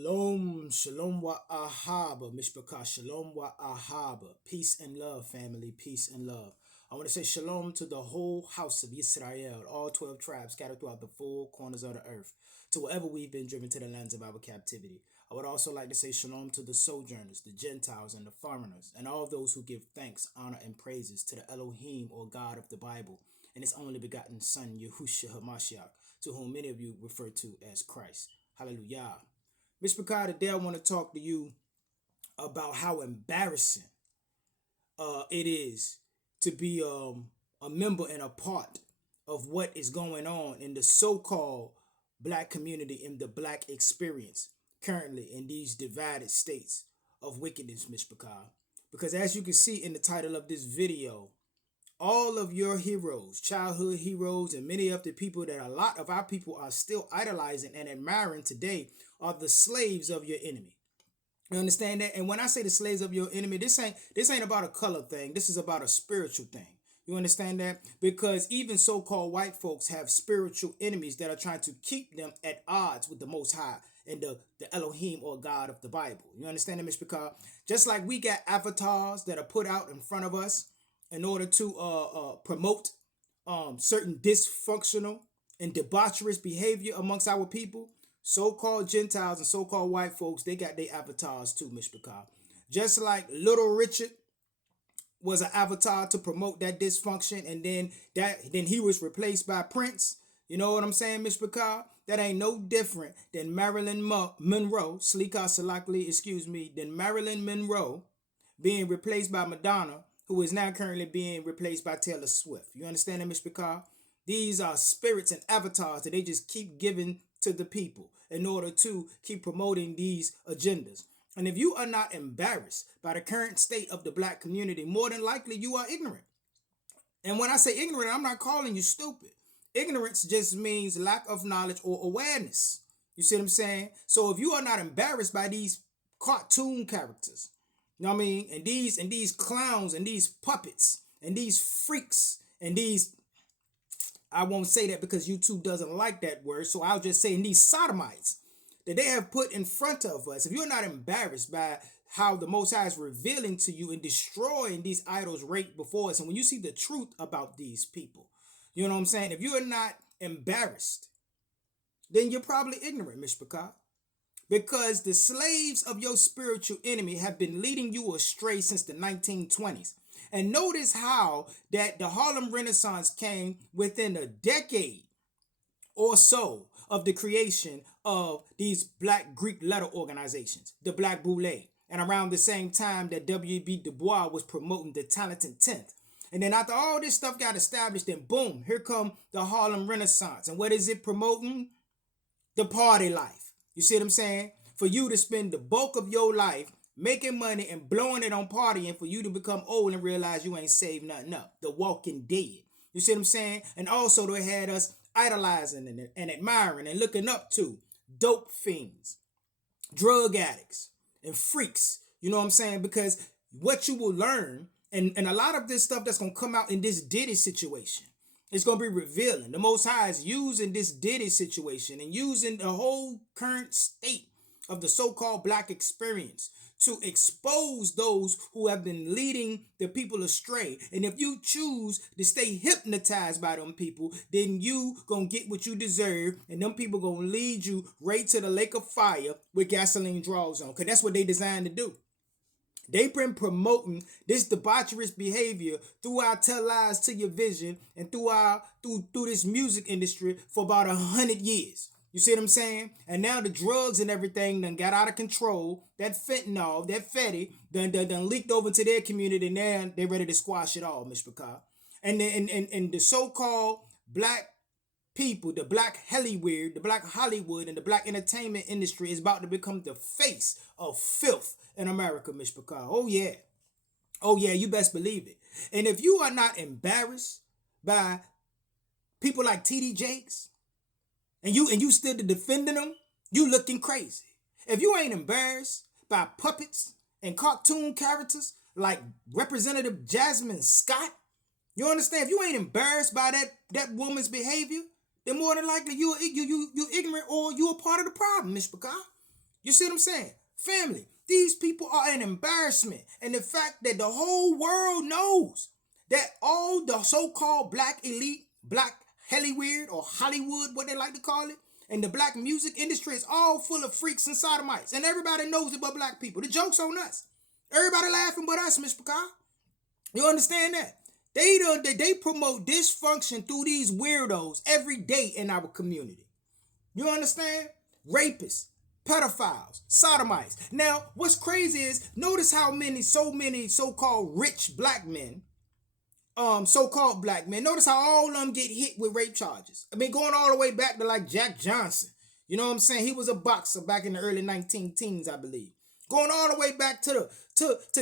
Shalom, shalom wa ahaba, mishpachah, shalom wa ahaba. Peace and love, family, peace and love. I want to say shalom to the whole house of Israel, all 12 tribes scattered throughout the four corners of the earth, to wherever we've been driven to the lands of our captivity. I would also like to say shalom to the sojourners, the Gentiles, and the foreigners, and all those who give thanks, honor, and praises to the Elohim, or God of the Bible, and his only begotten Son, Yahushua HaMashiach, to whom many of you refer to as Christ. Hallelujah. Ms. Picard, today I want to talk to you about how embarrassing it is to be a member and a part of what is going on in the so-called black community, in the black experience currently in these divided states of wickedness, Ms. Picard. Because as you can see in the title of this video, all of your heroes, childhood heroes, and many of the people that a lot of our people are still idolizing and admiring today are the slaves of your enemy. You understand that? And when I say the slaves of your enemy, this ain't about a color thing. This is about a spiritual thing. You understand that? Because even so-called white folks have spiritual enemies that are trying to keep them at odds with the Most High and the Elohim, or God of the Bible. You understand that, Mr. Picard? Just like we got avatars that are put out in front of us in order to promote certain dysfunctional and debaucherous behavior amongst our people, so-called Gentiles and so-called white folks, they got their avatars too, Mr. Picard. Just like Little Richard was an avatar to promote that dysfunction, and then he was replaced by Prince. You know what I'm saying, Mr. Picard? That ain't no different than Marilyn Monroe, Slika Salakli, than Marilyn Monroe being replaced by Madonna, who is now currently being replaced by Taylor Swift. You understand that, Mr. Picard? These are spirits and avatars that they just keep giving to the people in order to keep promoting these agendas. And if you are not embarrassed by the current state of the black community, more than likely you are ignorant. And when I say ignorant, I'm not calling you stupid. Ignorance just means lack of knowledge or awareness. You see what I'm saying? So if you are not embarrassed by these cartoon characters, you know what I mean? And these clowns and these puppets and these freaks and these, I won't say that because YouTube doesn't like that word, so I'll just say in these sodomites that they have put in front of us. If you're not embarrassed by how the Most High is revealing to you and destroying these idols right before us, and when you see the truth about these people, you know what I'm saying? If you are not embarrassed, then you're probably ignorant, Mr. Picard. Because the slaves of your spiritual enemy have been leading you astray since the 1920s. And notice how that the Harlem Renaissance came within a decade or so of the creation of these black Greek letter organizations, the Black Boule, and around the same time that W.B. Du Bois was promoting the Talented Tenth. And then after all this stuff got established, then boom, here come the Harlem Renaissance. And what is it promoting? The party life. You see what I'm saying? For you to spend the bulk of your life making money and blowing it on partying, for you to become old and realize you ain't saved nothing up. The Walking Dead. You see what I'm saying? And also they had us idolizing and admiring and looking up to dope fiends, drug addicts, and freaks. You know what I'm saying? Because what you will learn, and a lot of this stuff that's going to come out in this Diddy situation, it's going to be revealing. The Most High is using this Diddy situation and using the whole current state of the so-called black experience to expose those who have been leading the people astray. And if you choose to stay hypnotized by them people, then you gonna get what you deserve, and them people gonna lead you right to the lake of fire with gasoline draws on, because that's what they designed to do. They've been promoting this debaucherous behavior through our Tell Lies to Your Vision and through this music industry for about 100 years. You see what I'm saying? And now the drugs and everything done got out of control. That fentanyl, that fetty, done leaked over to their community, and now they're ready to squash it all, Mr. Picard. And the so-called black people, the black Hollywood, the black Hollywood, and the black entertainment industry is about to become the face of filth in America, Mr. Picard. Oh yeah. Oh yeah, you best believe it. And if you are not embarrassed by people like TD Jakes, and you still defending them, you looking crazy. If you ain't embarrassed by puppets and cartoon characters like Representative Jasmine Scott, you understand? If you ain't embarrassed by that woman's behavior, then more than likely you ignorant, or you a part of the problem, Miss Picard. You see what I'm saying? Family, these people are an embarrassment. And the fact that the whole world knows that all the so-called black elite, black Hollywood or Hollywood, what they like to call it, and the black music industry is all full of freaks and sodomites. And everybody knows it but black people. The joke's on us. Everybody laughing but us, Miss Picard. You understand that? They promote dysfunction through these weirdos every day in our community. You understand? Rapists, pedophiles, sodomites. Now, what's crazy is notice how so many so-called rich black men, so-called black men, notice how all of them get hit with rape charges. I mean, going all the way back to like Jack Johnson. You know what I'm saying? He was a boxer back in the early 19 teens, I believe. Going all the way back to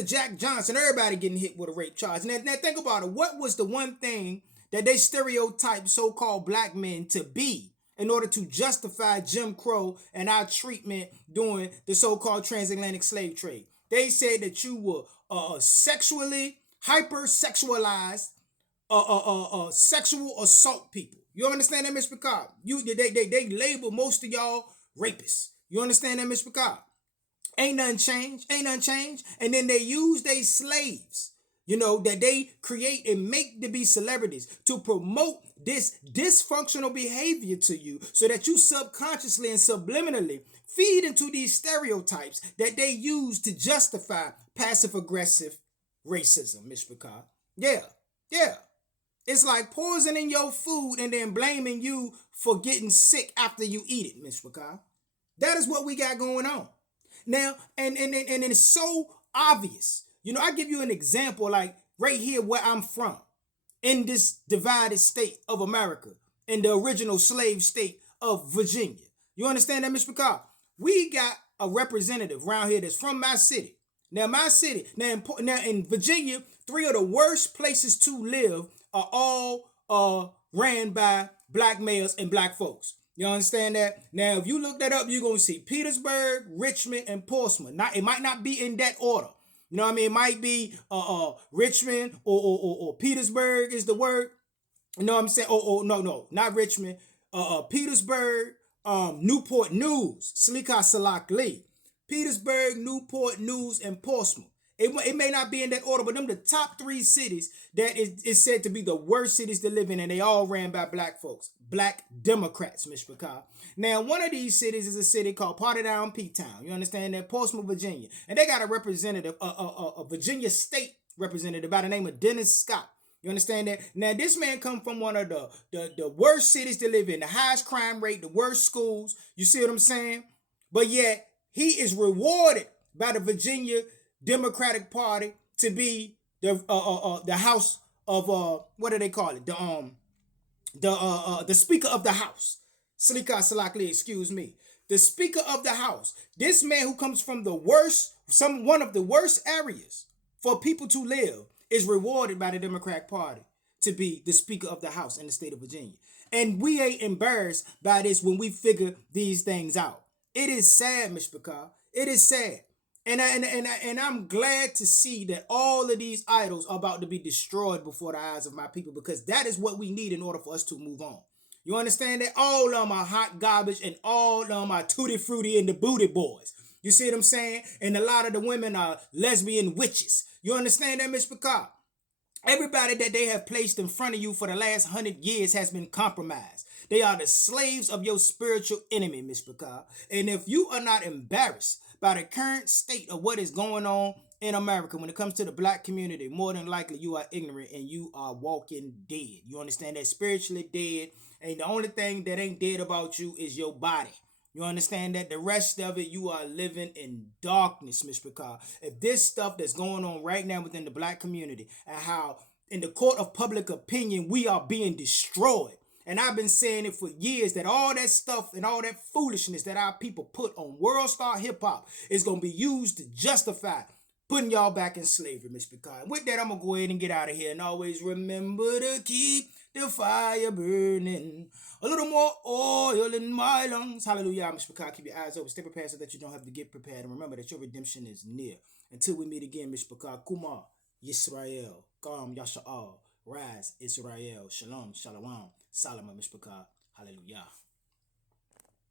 Jack Johnson, everybody getting hit with a rape charge. Now think about it. What was the one thing that they stereotyped so-called black men to be in order to justify Jim Crow and our treatment during the so-called transatlantic slave trade? They said that you were sexually hypersexualized, sexual assault people. You understand that, Miss Picard? They label most of y'all rapists. You understand that, Miss Picard? Ain't nothing changed. And then they use their slaves, that they create and make to be celebrities to promote this dysfunctional behavior to you so that you subconsciously and subliminally feed into these stereotypes that they use to justify passive-aggressive racism, Miss Picard. Yeah. It's like poisoning your food and then blaming you for getting sick after you eat it, Miss Picard. That is what we got going on. Now, and it's so obvious. I give you an example, like right here where I'm from, in this divided state of America, in the original slave state of Virginia. You understand that, Mr. Picard? We got a representative around here that's from my city. Now, in Virginia, 3 of the worst places to live are all ran by black males and black folks. You understand that? Now, if you look that up, you're going to see Petersburg, Richmond, and Portsmouth. It might not be in that order. You know what I mean? It might be Richmond or Petersburg is the word. You know what I'm saying? No, not Richmond. Petersburg, Newport News, Slicha Salak Lee. Petersburg, Newport News, and Portsmouth. It may not be in that order, but them the top 3 cities that is said to be the worst cities to live in, and they all ran by black folks, black Democrats, Miss Picard. Now, one of these cities is a city called Portadown, P-Town. You understand that? Portsmouth, Virginia. And they got a representative, a Virginia state representative by the name of Dennis Scott. You understand that? Now, this man come from one of the worst cities to live in, the highest crime rate, the worst schools. You see what I'm saying? But yet, he is rewarded by the Virginia Democratic Party to be the House of what do they call it? The Speaker of the House. Salika Salakli, excuse me. The Speaker of the House. This man who comes from one of the worst areas for people to live is rewarded by the Democratic Party to be the Speaker of the House in the state of Virginia. And we ain't embarrassed by this when we figure these things out. It is sad, Ms. Picard. It is sad. And I'm glad to see that all of these idols are about to be destroyed before the eyes of my people, because that is what we need in order for us to move on. You understand that? All of them are hot garbage and all of them are tutti frutti and the booty boys. You see what I'm saying? And a lot of the women are lesbian witches. You understand that, Miss Picard? Everybody that they have placed in front of you for the last 100 years has been compromised. They are the slaves of your spiritual enemy, Miss Picard. And if you are not embarrassed by the current state of what is going on in America when it comes to the black community, more than likely you are ignorant and you are walking dead. You understand that? Spiritually dead. And the only thing that ain't dead about you is your body. You understand that? The rest of it, you are living in darkness, Miss Picard. If this stuff that's going on right now within the black community and how in the court of public opinion, we are being destroyed. And I've been saying it for years that all that stuff and all that foolishness that our people put on World Star Hip Hop is going to be used to justify putting y'all back in slavery, Miss Picard. With that, I'm going to go ahead and get out of here. And always remember to keep the fire burning. A little more oil in my lungs. Hallelujah, Miss Picard. Keep your eyes open. Stay prepared so that you don't have to get prepared. And remember that your redemption is near. Until we meet again, Miss Picard. Kumar, Yisrael, Kam, Yasha'al. Rise, Israel. Shalom, Shalom. Salama, Miss Picard. Hallelujah.